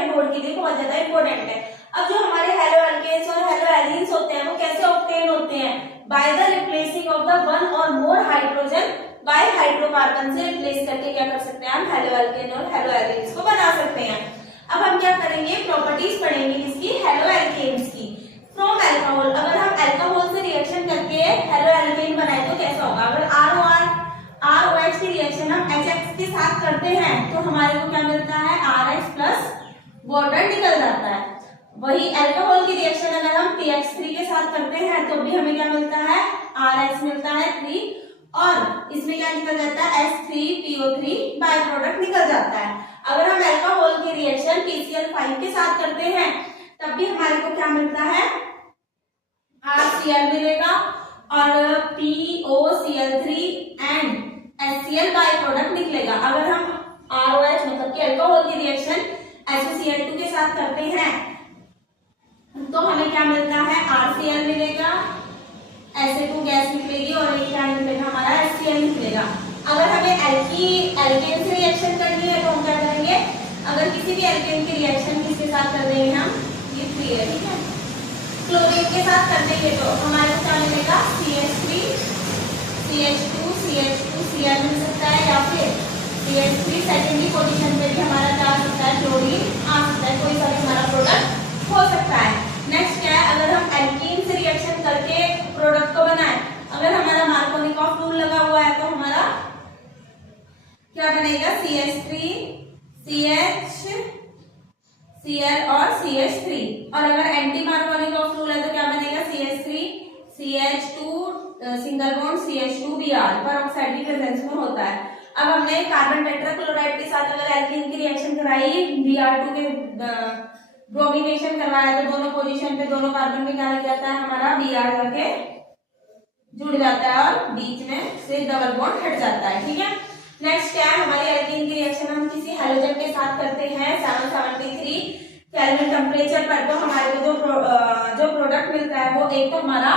हमारे बोर्ड के लिए बहुत ज्यादा इंपॉर्टेंट है। अब जो हमारे हेलो एल्केन्स और हेलो एलीन्स होते हैं वो कैसे ऑब्टेन होते हैं? By the replacing of the one और मोर हाइड्रोजन बाय हाइड्रोकार्बन से रिप्लेस करके क्या कर सकते हैं हम हेलो एल्केन और हेलो एलीन्स को बना सकते हैं। अब हम क्या करेंगे, प्रॉपर्टीज पढ़ेंगे किसकी, हेलो एल्केन्स की। फ्रॉम अल्कोहल, अगर हम अल्कोहल से रिएक्शन करके हेलो एल्केन बनाए तो कैसा होगा? अगर ROH की रिएक्शन हम HX के साथ करते हैं तो हमारे को क्या मिलता है, RH प्लस वाटर निकल जाता है। वही अल्कोहल की रिएक्शन अगर हम PX3 के साथ करते हैं तो भी हमें क्या मिलता है, RH मिलता है 3, और इसमें क्या निकल जाता है, H3PO3 बाय प्रोडक्ट निकल जाता है। अगर हम अल्कोहल की रिएक्शन PCl5 के साथ करते हैं तब भी हमारे को क्या मिलता है, RCl मिलेगा और POCl3 and HCl by product निकलेगा। अगर हम ROH मतलब कि अल्कोहल की रिएक्शन HCl2 के साथ करते हैं तो हमें क्या मिलता है, RCl मिलेगा, Na2 गैस निकलेगी और एक क्या निकलेगा, हमारा HCl निकलेगा। अगर हमें एल्केन से रिएक्शन करनी है तो हम क्या करेंगे, अगर किसी भी एल्केन की रिएक्शन किसके साथ कर देंगे हम, ये 3 है, ठीक है, क्लोरीन के साथ कर देंगे तो हमारे को क्या मिलेगा, CH3 CH2 CH2 Cl मिल सकता है, या फिर CH3 सेकेंडरी पोजीशन पे भी हमारा क्या आ सकता है, क्लोरीन आ सकता है, कोई सा भी हमारा प्रोडक्ट हो सकता है। नेक्स्ट क्या है, अगर हम एल्कीन से रिएक्शन करके प्रोडक्ट को बनाए, अगर हमारा मार्कोनिकॉफ रूल लगा हुआ है तो हमारा क्या बनेगा, CH3 CH Cl और CH3, और अगर एंटी मार्कोनिकॉफ रूल है तो क्या बनेगा, CH3 CH2 single bond CH2Br peroxide की प्रेजेंस में होता है। अब हमने कार्बन टेट्राक्लोराइड के साथ अगर एल्कीन की रिएक्शन कराई, Br2 के ब्रोमिनेशन करवाया तो दोनों पोजीशन पे दोनों कार्बन में क्या लग जाता है, हमारा Br करके जुड़ जाता है और बीच में से डबल बॉन्ड हट जाता है, ठीक है। नेक्स्ट क्या है, हमारी एल्कीन की रिएक्शन हम किसी हैलोजन के साथ करते हैं 773 केल्विन टेम्परेचर पर, तो हमारे को जो प्रोडक्ट मिलता है वो एक तो हमारा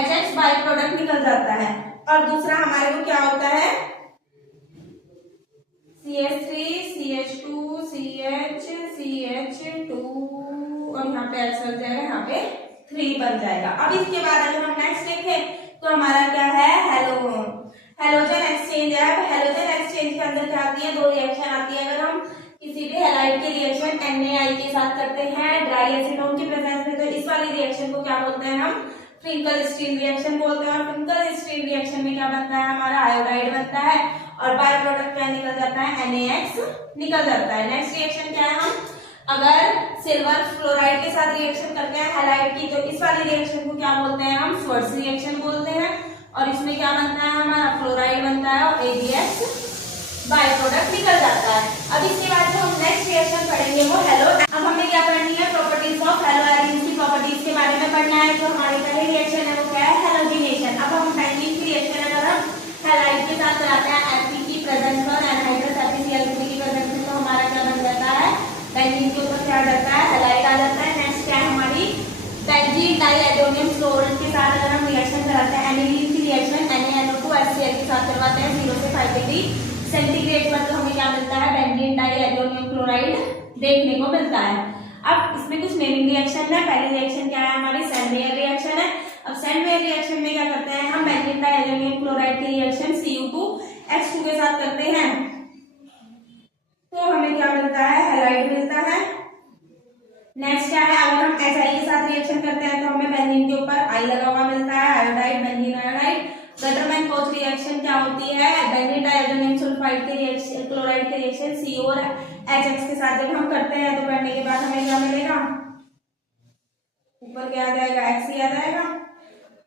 HH बाय प्रोडक्ट निकल जाता है और दूसरा हमारे को क्या होता है, CH3 CH2 CH CH2 और यहाँ पे H लग जाएगा, यहाँ पे 3 बन जाएगा। अब इसके बाद अगर हम नेक्स्ट देखें तो हमारा क्या है, हेलोजन एक्सचेंज है। अब हेलोजन एक्सचेंज के अंदर क्या आती है, 2 रिएक्शन आती है। अगर हम किसी भी हैलाइड की रिएक्शन NaI के साथ करते हैं ड्राई एसीटोन की प्रेजेंस में, तो इस वाली रिएक्शन को क्या बोलते हैं हम, फ्रिंकल स्टीन रिएक्शन बोलते हैं। और फ्रिंकल स्टीन रिएक्शन में क्या बनता है, हमारा आयोडाइड बनता है और बाय प्रोडक्ट क्या निकल जाता है, NaX निकल जाता है। नेक्स्ट रिएक्शन क्या है, हम अगर सिल्वर फ्लोराइड के साथ रिएक्शन करते हैं हैलाइड की, तो इस वाली रिएक्शन को क्या बोलते हैं हम, श्वार्ट्ज रिएक्शन बोलते हैं। और इसमें क्या बनता है, हमारा फ्लोराइड बनता है और AgX बाय प्रोडक्ट निकल जाता है। अब इसके बाद जो हम नेक्स्ट रिएक्शन पढ़ेंगे वो हेलो। अब हमें क्या पढ़नी है, प्रॉपर्टीज ऑफ हेलो एलीन्स की प्रॉपर्टीज के बारे में पढ़ना है। जो हमारी पहली रिएक्शन है वो क्या है, हेलोजिनेशन। अब हम बेंजीन की रिएक्शन अगर हम हैलाइड के साथ कराते हैं Fe की प्रेजेंस में, एनहाइड्रस FeCl3 की प्रेजेंस में, तो हमारा क्या बन जाता है, बेंजीन के ऊपर क्या आ जाता है, हैलाइड आ जाता है। नेक्स्ट क्या है, हमारी बेंजीन डाइएडोनियम फ्लोरीन के साथ अगर हम रिएक्शन कराते हैं, एनिलीन की रिएक्शन NaNO2HCl के साथ करवाते हैं 0 से 5 डिग्री सेंटीग्रेड पर, तो हमें क्या मिलता है, बेंजीन डाइएडोनियम क्लोराइड देखने को मिलता है। अब इसमें कुछ नेमिंग रिएक्शन है। पहली रिएक्शन क्या है, हमारी सेंड-मेयर रिएक्शन है। अब सेंड-मेयर रिएक्शन में क्या करते हैं हम, बेंजीन डाइएडोनियम क्लोराइड की रिएक्शन Cu2H2 के साथ करते हैं तो हमें क्या मिलता है, हैलाइड मिलता है। नेक्स्ट क्या है, अगर हम HI के साथ रिएक्शन करते हैं तो हमें बेंजीन के ऊपर I लगा हुआ मिलता है, iodide, benzene iodide. Gattermann-coach reaction क्या होती है, बेंजीन डाइएडोनियम सल्फाइड की रिएक्शन, क्लोराइड की रिएक्शन CO और HX के साथ जब हम करते हैं तो करने के बाद हमें क्या मिलेगा, ऊपर क्या आ जाएगा, X ही आ जाएगा।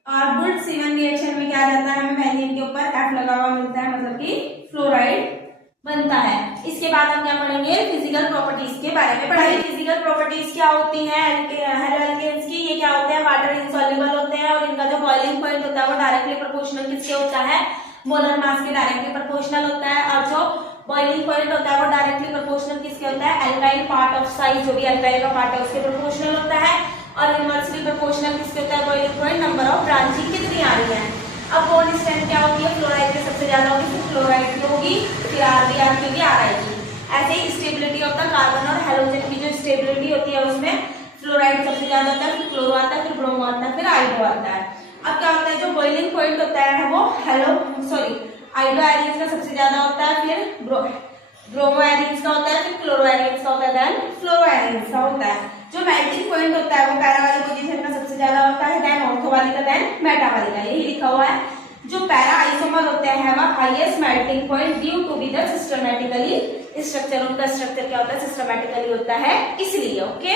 और बुल्ट-सीवन रिएक्शन में क्या आ जाता है, हमें बेंजीन के ऊपर F लगा हुआ मिलता है, मतलब कि फ्लोराइड बनता है। इसके बाद हम क्या पढ़ेंगे, फिजिकल प्रॉपर्टीज के बारे में पढ़ेंगे। फिजिकल प्रॉपर्टीज क्या होती हैं हेलो एल्केन्स की, ये क्या होते हैं, वाटर इनसॉल्युबल होते हैं और इनका जो बॉइलिंग पॉइंट होता है वो डायरेक्टली प्रोपोर्शनल किसके होता है, मोलर मास के डायरेक्टली प्रोपोर्शनल होता है। और जो बॉइलिंग पॉइंट होता है वो डायरेक्टली प्रोपोर्शनल किसके होता है, एल्काइल पार्ट ऑफ साइज, जो भी एल्काइल का पार्ट है उसके प्रोपोर्शनल होता है। और इनवर्सली प्रोपोर्शनल किसके होता है, boiling point number of branching कितनी आ रही है। अब बॉन्ड स्ट्रेंथ क्या होती है, फ्लोराइड में सबसे ज्यादा होगी, फिर फ्लोराइड की होगी, फिर RBr की होगी, RI की। ऐसे ही स्टेबिलिटी ऑफ द कार्बन और हेलोजन की जो स्टेबिलिटी होती है उसमें फ्लोराइड सबसे ज्यादा होता है, फिर क्लोरो आता है, फिर ब्रोमो आता है, फिर आयोडो आता है। अब क्या होता है, जो बॉइलिंग पॉइंट होता है वो आयोडो एरियंस का सबसे ज्यादा होता है, फिर ब्रोमो एरियंस का होता है, फिर क्लोरो एरियंस का होता है, देन फ्लोरो एरियंस का होता है। जो मेल्टिंग पॉइंट होता है वो पैरा वाली पोजीशन का सबसे ज्यादा होता है, देन ऑर्थो वाली का, देन मेटा वाली का, यही लिखा हुआ है। जो पैरा आइसोमर होते हैं वो highest melting point due to be the systematically structure, उनका स्ट्रक्चर क्या होता है, सिस्टमैटिकली होता है, इसलिए। ओके,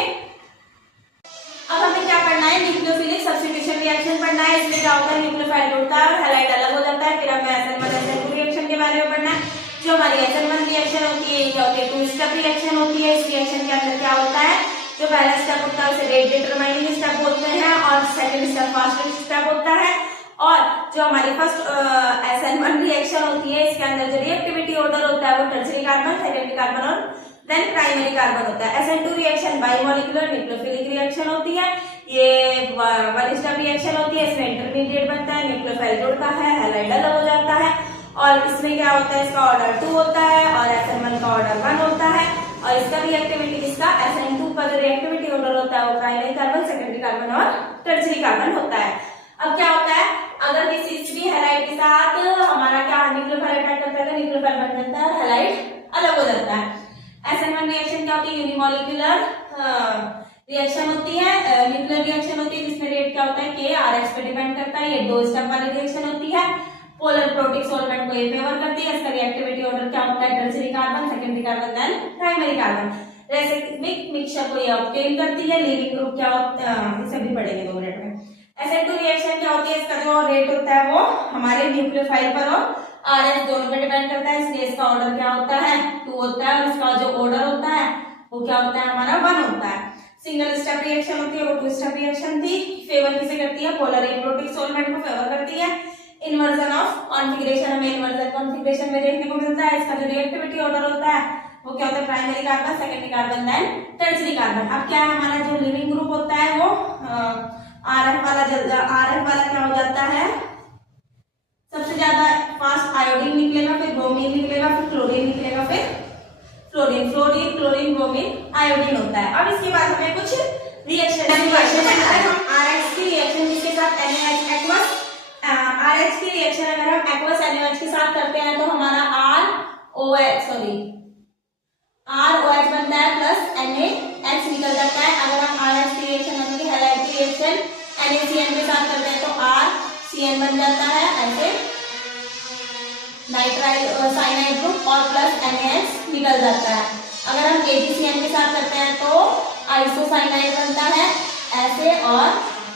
अब हमें क्या पढ़ना है, न्यूक्लियोफिलिक सब्स्टिट्यूशन रिएक्शन पढ़ना है। इसमें क्या होता है, न्यूक्लियोफाइल जुड़ता है और हैलाइड अलग हो जाता है। फिर हमें SN1 रिएक्शन के बारे में पढ़ना है। जो हमारी SN1 रिएक्शन होती है क्या होती है, 2 स्टेप रिएक्शन होती है। इस रिएक्शन के अंदर क्या होता है, जो पहला स्टेप होता है उसे रेट डिटरमाइनिंग स्टेप बोलते हैं और सेकंड स्टेप फास्टेस्ट स्टेप होता है। और जो हमारी फर्स्ट SN1 रिएक्शन होती है इसके अंदर जो रिएक्टिविटी ऑर्डर होता है वो टर्शियरी कार्बन, सेकेंडरी कार्बन और देन प्राइमरी कार्बन होता है। SN2 रिएक्शन बाइमोलिकुलर न्यूक्लियोफिलिक रिएक्शन होती है, ये 1 स्टेप रिएक्शन होती है। इसमें इंटरमीडिएट बनता है, न्यूक्लियोफाइल जुड़ता है, हैलाइड अलग हो जाता है। और इसमें क्या होता है, इसका ऑर्डर 2 होता है और SN1 का ऑर्डर 1 होता है। और इसका रिएक्टिविटी, इसका SN2 का जो रिएक्टिविटी ऑर्डर होता है वो प्राइमरी कार्बन, सेकेंडरी कार्बन और टर्शियरी कार्बन होता है। अब क्या होता है, अगर किसी भी हैलाइड के साथ हमारा क्या न्यूक्लियोफाइल अटैक करता है तो न्यूक्लियोफाइल बन जाता है, हैलाइड अलग हो जाता है। SN1 रिएक्शन क्या होती है, यूनिमोलिकुलर रिएक्शन होती है, न्यूक्लियर रिएक्शन होती है, जिसमें रेट क्या होता है K RH पे डिपेंड करता है। ये 2 स्टेप वाली रिएक्शन होती है। पोलर प्रोटिक सॉल्वेंट को ये फेवर करती है। इसका रिएक्टिविटी ऑर्डर क्या होता है, tertiary carbon, secondary carbon, then primary carbon. Racemic mixture को ये ऑब्टेन करती है। लिविंग ग्रुप क्या होता है, इसे भी पढ़ेंगे 2 मिनट में। SN2 रिएक्शन क्या होती है, इसका जो रेट होता है वो हमारे न्यूक्लियोफाइल पर और RH दोनों पे डिपेंड करता है, इसलिए इसका ऑर्डर क्या होता है, 2 होता है। और इसका जो ऑर्डर होता है वो क्या होता है, हमारा 1 होता है। सिंगल स्टेप रिएक्शन होती है, वो 2 स्टेप रिएक्शन थी। फेवर किसे करती है, पोलर एप्रोटिक सॉल्वेंट को फेवर करती है। इन्वर्जन ऑफ कॉन्फिगरेशन हमें इन्वर्जन कॉन्फिगरेशन में देखने को मिलता है। इसका जो रिएक्टिविटी ऑर्डर होता है वो क्या होता है, primary carbon, secondary carbon, then tertiary carbon. अब क्या है, हमारा जो लिविंग ग्रुप होता है वो RF वाला क्या हो जाता है, सबसे ज्यादा फास्ट आयोडीन निकलेगा, फिर ब्रोमीन निकलेगा, फिर क्लोरीन निकलेगा, फिर फ्लोरीन, क्लोरीन, ब्रोमीन, आयोडीन होता है। अब इसके बाद हमें कुछ रिएक्शन हम RH की रिएक्शन जिसके साथ NaH एक्वस, RH की रिएक्शन अगर हम एक्वस NaOH के साथ करते हैं तो हमारा ROH बनता है प्लस NaH निकल जाता है। अगर हम RH की रिएक्शन यानी कि हैलाइड की रिएक्शन NaCN के साथ करते हैं तो RCN बन जाता है, ऐसे नाइट्राइल साइनाइड ग्रुप और प्लस NaH निकल जाता है। अगर हम AgCN के साथ करते हैं तो आइसोसाइनाइड बनता है ऐसे और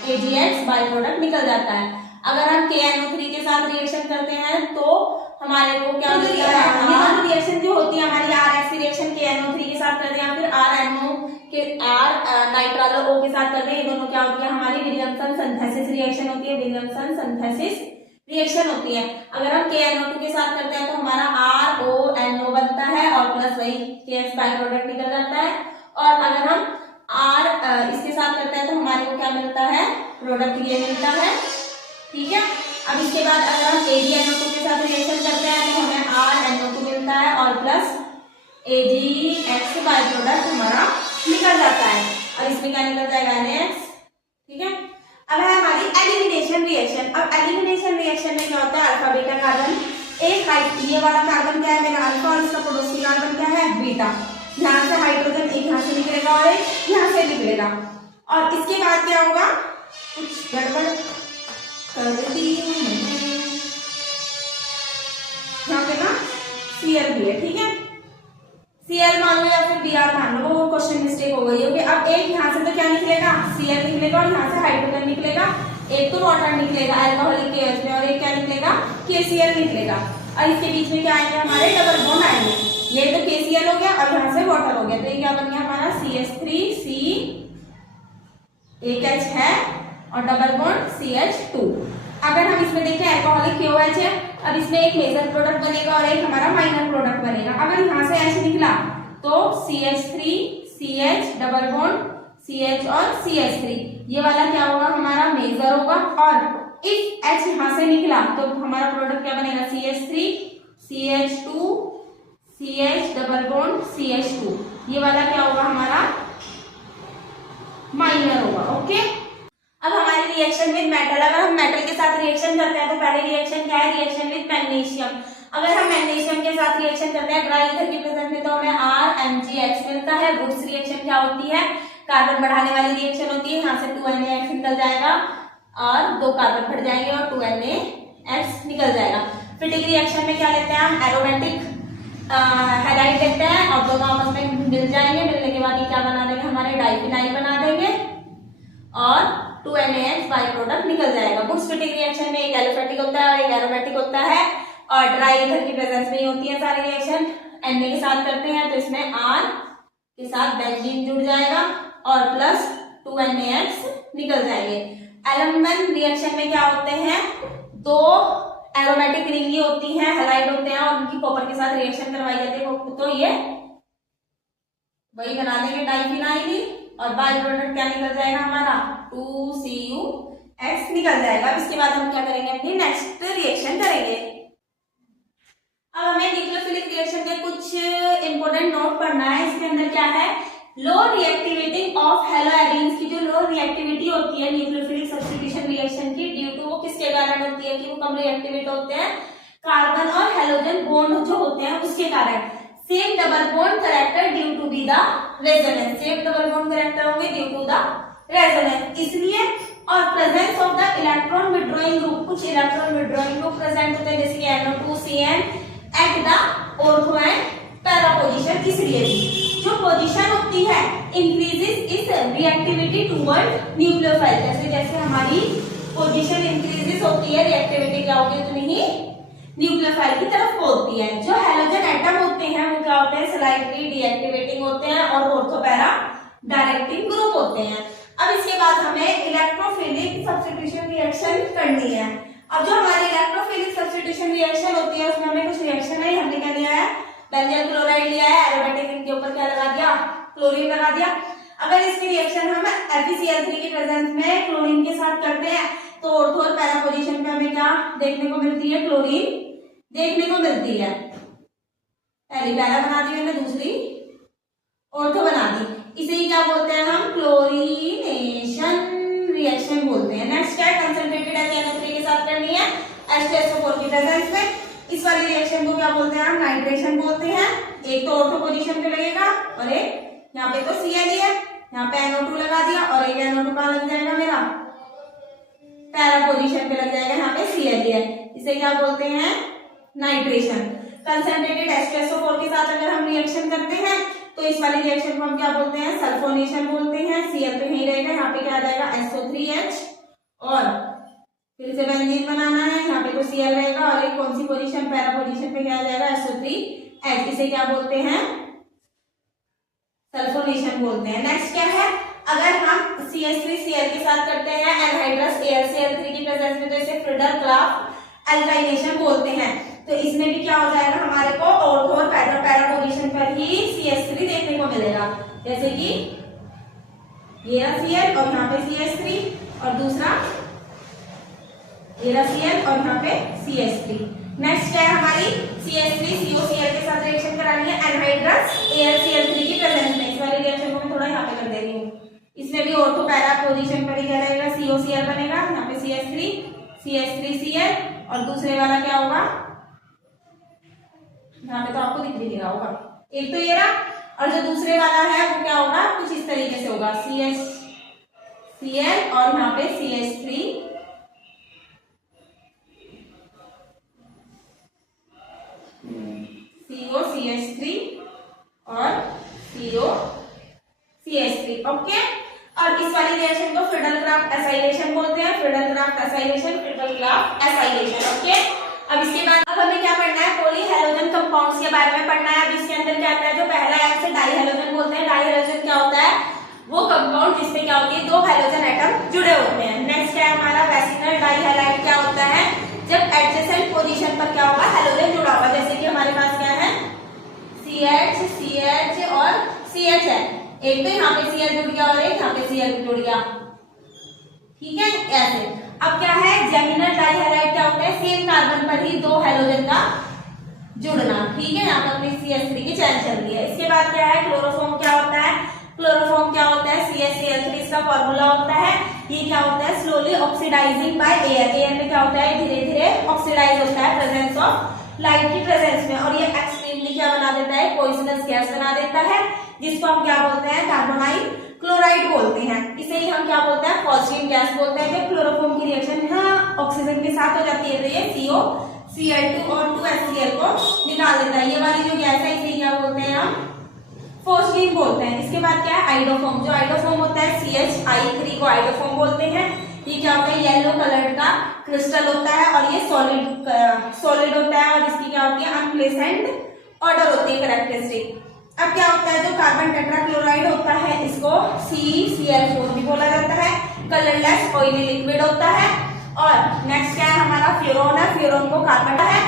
AgX बाई प्रोडक्ट निकल जाता है। अगर हम KNO3 के साथ रिएक्शन करते हैं तो हमारे को क्या मिलता है, ये दोनों रिएक्शन जो होती है हमारी RH रिएक्शन KNO3 के साथ करते हैं या फिर RNO के नाइट्रालो O के साथ करते हैं, ये दोनों क्या होती है, हमारी विलियमसन सिंथेसिस रिएक्शन होती है, विलियमसन सिंथेसिस रिएक्शन होती है। अगर हम KNO2 के साथ करते हैं तो हमारा RONO बनता है और प्लस वही KX बाई प्रोडक्ट निकल जाता है। और अगर हम इसके साथ करते हैं तो हमारे को क्या मिलता है, प्रोडक्ट ये मिलता है, ठीक है। अब इसके बाद अगर हम AgNO2 के साथ रिएक्शन करते हैं तो हमें RNO2 मिलता है और प्लस AgX बाई प्रोडक्ट हमारा निकल जाता है और इसमें क्या निकल जाएगा, NaX, ठीक है। अब है हमारी एलिमिनेशन रिएक्शन। अब एलिमिनेशन रिएक्शन में क्या होता है, अल्फा बीटा कार्बन, एक हाइट, ये वाला कार्बन क्या है मेरा अल्फा और इसका पड़ोसी कार्बन क्या है बीटा। ध्यान से हाइड्रोजन एक यहाँ से निकलेगा और एक यहाँ से निकलेगा। और इसके बाद क्या होगा, कुछ गड़बड़ कर दी यहाँ पे ना Cl भी है, ठीक है, Cl मान लो या फिर Br मान लो, वो क्वेश्चन मिस्टेक हो गई होगी। अब एक यहाँ से तो क्या निकलेगा, Cl निकलेगा और यहाँ से हाइड्रोजन निकलेगा, एक तो वाटर निकलेगा अल्कोहलिक KH में और एक क्या निकलेगा, KCl निकलेगा। और इसके बीच में क्या आएंगे, हमारे डबल बॉन्ड आएंगे, ये तो KCl हो गया और यहाँ से वाटर हो गया, तो ये क्या बन गया हमारा CH3C, एक H है और डबल बॉन्ड CH2। अगर हम इसमें देखें अल्कोहलिक KOH है, अब इसमें एक मेजर प्रोडक्ट बनेगा और एक हमारा माइनर प्रोडक्ट बनेगा। अगर यहाँ से H निकला तो CH3 CH double bond CH और CH3, ये वाला क्या होगा हमारा मेजर होगा। और इफ H यहाँ से निकला तो हमारा प्रोडक्ट क्या बनेगा, CH3 CH2 CH double bond CH2, ये वाला क्या होगा हमारा माइनर होगा। ओके, अब हमारी रिएक्शन विद मेटल, अगर हम मेटल के साथ रिएक्शन करते हैं तो पहले रिएक्शन क्या है, रिएक्शन विद मैग्नीशियम। अगर हम मैग्नीशियम के साथ रिएक्शन करते हैं ड्राई ईथर की प्रेजेंस में तो हमें RMgX मिलता है। वुड्स रिएक्शन क्या होती है, कार्बन बढ़ाने वाली रिएक्शन होती है, यहाँ से 2NaX निकल जाएगा और 2 कार्बन फट जाएंगे और 2NaX निकल जाएगा। फिटिंग रिएक्शन में क्या लेते हैं हम, एरोमेटिक हैलाइड लेते हैं और दोनों आपस में मिल जाएंगे, मिलने के बाद ये क्या बना देंगे, हमारे डाइफिनाइल बना देंगे और 2NaX बाई प्रोडक्ट निकल जाएगा। बुक्स फिटिंग रिएक्शन में एक एलोफेटिक होता है और एक एरोमेटिक होता है और ड्राई ईथर की प्रेजेंस में ही होती है सारी रिएक्शन। Na के साथ करते हैं तो इसमें R के साथ बेंजीन जुड़ जाएगा और प्लस 2NaX निकल जाएंगे। एल्यूमिनियम रिएक्शन में क्या होते हैं, 2 एरोमेटिक रिंगी होती हैं, हैलाइड होते हैं और उनकी कॉपर के साथ रिएक्शन करवाई जाती है तो ये वही बना देंगे डाइफिनाइल और बाय प्रोडक्ट क्या निकल जाएगा हमारा 2CuX निकल जाएगा। अब इसके बाद हम क्या करेंगे, अपनी नेक्स्ट रिएक्शन करेंगे। अब हमें न्यूक्लियोफिलिक रिएक्शन के कुछ इंपोर्टेंट नोट पढ़ना है। इसके अंदर क्या है, लो रिएक्टिविटी ऑफ हेलोएरिन्स की जो लो रिएक्टिविटी होती है न्यूक्लियोफिलिक सब्स्टिट्यूशन रिएक्शन की, ड्यू टू वो किसके कारण होती है कि वो कम रिएक्टिवेट होते हैं, कार्बन और हेलोजन बॉन्ड जो होते हैं उसके कारण। Same double bond character due to be the resonance, same double bond character होंगे ड्यू टू द रेजोनेंस, इसलिए। और presence of the electron withdrawing group, कुछ इलेक्ट्रॉन विड्रॉइंग ग्रुप प्रेजेंट होते हैं जैसे कि NO2CN at the ortho and para position, इसलिए जो पोजीशन होती है इंक्रीजेस इस रिएक्टिविटी टुवर्ड न्यूक्लियोफाइल, जैसे जैसे हमारी पोजीशन इंक्रीजेस होती है रिएक्टिविटी क्या होगी उतनी ही न्यूक्लियोफाइल की तरफ होती है। जो हैलोजन एटम होते हैं वो क्या होते हैं, स्लाइटली डीएक्टिवेटिंग होते हैं और ऑर्थो पैरा डायरेक्टिंग ग्रुप होते हैं। अब इसके बाद हमें इलेक्ट्रोफिलिक सब्स्टिट्यूशन रिएक्शन करनी है। अब जो हमारी इलेक्ट्रोफिलिक सब्स्टिट्यूशन रिएक्शन होती है उसमें हमें कुछ रिएक्शन है, हमने क्या लिया है, बेंजीन क्लोराइड लिया है, एरोमेटिक रिंग के ऊपर क्या लगा दिया, क्लोरीन लगा दिया। अगर इसकी रिएक्शन हम FeCl3 की प्रेजेंस में क्लोरीन के साथ करते हैं तो ऑर्थो और पैरा पोजीशन पे हमें क्या देखने को मिलती है, क्लोरीन देखने को मिलती है। पहली पैरा बना दी मैंने, दूसरी ऑर्थो बना दी, इसे ही क्या बोलते हैं हम, क्लोरीनेशन रिएक्शन बोलते हैं। नेक्स्ट क्या है, कंसंट्रेटेड NO3 के साथ करनी है H2SO4 की प्रेजेंस में। इस वाली रिएक्शन को क्या बोलते हैं हम, नाइट्रेशन बोलते हैं। एक तो ऑर्थो पोजीशन पे लगेगा और एक यहाँ पे तो Cl है, यहाँ पे NO2 लगा दिया और एक NO2 कहाँ लग जाएगा मेरा, पैरा पोजीशन पे लग जाएगा, यहाँ पे Cl है, इसे क्या बोलते हैं, नाइट्रेशन। कंसंट्रेटेड H2SO4 के साथ अगर हम रिएक्शन करते हैं तो इस वाली रिएक्शन को हम क्या बोलते हैं, सल्फोनेशन बोलते हैं। Cl तो यही रहेगा, यहाँ पे क्या आ जाएगा SO3H और फिर से बेंजीन बनाना है, यहाँ पे तो Cl रहेगा और एक कौन सी पोजीशन, पैरा पोजीशन पे क्या आ जाएगा SO3H, इसे क्या बोलते हैं, सल्फोनेशन बोलते हैं। नेक्स्ट क्या है, अगर हम CH3Cl के साथ करते हैं एनहाइड्रस AlCl3 की प्रेजेंस में तो इसे फ्रिडल-क्राफ्ट एल्काइनेशन बोलते हैं। तो इसमें भी क्या हो जाएगा, हमारे को ऑर्थो और पैरा पोजीशन पर ही CH3 देखने को मिलेगा, जैसे कि ये Cl और यहाँ पे CH3 और दूसरा ये Cl और यहाँ पे CH3। नेक्स्ट क्या है हमारी, CH3COCl के साथ रिएक्शन करानी है एनहाइड्रस AlCl3 की प्रेजेंस में। इस वाली रिएक्शन को मैं थोड़ा यहाँ पे कर दे रही हूँ, इसमें भी ऑर्थो पैरा पोजीशन पर ही क्या रहेगा, COCl बनेगा, यहाँ पे CH3CH3Cl और दूसरे वाला क्या होगा, यहाँ पे तो आपको दिख भी नहीं रहा होगा, एक तो ये रहा और जो दूसरे वाला है वो क्या होगा, कुछ इस तरीके से होगा, CHCl और यहाँ पे CH3 COCH3 और COCH3। ओके, और इस वाली रिएक्शन को फ्रिडल-क्राफ्ट एसाइलेशन बोलते हैं, Friedel-craft acylation, Friedel-craft acylation. Okay, अब इसके बाद अब हमें क्या पढ़ना है, पॉलीहेलोजन कंपाउंड्स के बारे में पढ़ना है। अब इसके अंदर क्या आता है, जो पहला है उसे डाइहेलोजन बोलते हैं। डाइहेलोजन क्या होता है, वो कंपाउंड जिसमें क्या होती है, 2 हेलोजन एटम जुड़े होते हैं। नेक्स्ट है हमारा वेसिनल डाइहैलाइड, क्या होता है, जब एडजेसेंट पोजीशन पर क्या होगा, हेलोजन जुड़ा होगा, जैसे कि हमारे पास क्या है CH CH और CH है, एक तो यहाँ पे Cl जुड़ गया और एक यहाँ पे Cl जुड़ गया, ठीक है ऐसे। अब क्या है, जेमिनल डाइहैलाइड क्या होता है, सेम कार्बन पर ही 2 हेलोजन का जुड़ना, ठीक है, यहाँ पर अपनी CH3 की चैन चल रही है। इसके बाद क्या है, क्लोरोफॉर्म क्या होता है, क्लोरोफॉर्म क्या होता है, CH3 इसका फॉर्मूला होता है। ये क्या होता है, slowly oxidising by air, air में क्या होता है, धीरे धीरे ऑक्सीडाइज होता है प्रेजेंस ऑफ लाइट की प्रेजेंस में, और ये एक्सट्रीमली क्या बना देता है, पॉइजनस गैस बना देता है, जिसको हम क्या बोलते हैं, कार्बोनाइल क्लोराइड बोलते हैं। इसे ही हम क्या बोलते हैं, फॉस्फेट गैस बोलते हैं। जब क्लोरोफॉर्म की रिएक्शन यहाँ ऑक्सीजन के साथ हो जाती है तो ये COCl2 और 2HCl को निकाल देता है। ये वाली जो गैस है इसे क्या बोलते हैं, हम फॉस्फीन बोलते हैं। इसके बाद क्या है, आइडोफॉर्म, जो आइडोफॉर्म होता है CHI3 को आइडोफॉर्म बोलते हैं। ये क्या होता है, येलो कलर का क्रिस्टल होता है और ये सॉलिड होता है, और इसकी क्या होती है, अनप्लेसेंट ऑर्डर होती है कैरेक्टरिस्टिक। अब क्या होता है, जो कार्बन टेट्राक्लोराइड होता है इसको CCl4 भी बोला जाता है, कलरलेस ऑयली लिक्विड होता है। और नेक्स्ट क्या है हमारा, फ्यूरोन है, फ्यूरोन को कार्बन है,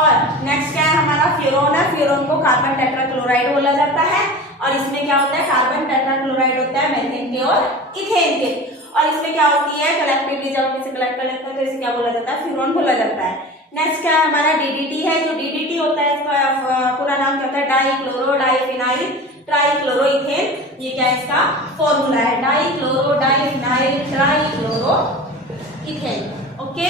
और नेक्स्ट क्या है हमारा, फ्यूरोन है, फ्यूरोन को कार्बन टेट्राक्लोराइड बोला जाता है। और इसमें क्या होता है, कार्बन टेट्राक्लोराइड होता है मेथेन के और इथेन के, और इसमें क्या होती है, कलेक्टिवली जब हम इसे कलेक्ट कर लेते हैं तो इसे क्या बोला जाता है, फ्यूरोन बोला जाता है। नेक्स्ट क्या है हमारा, DDT है, जो DDT होता है इसका पूरा नाम क्या होता है, डाइक्लोरो डाइफिनाइल ट्राइक्लोरोइथेन। ये क्या है, इसका फॉर्मूला है, डाइक्लोरो डाइफिनाइल ट्राइक्लोरोइथेन। ओके।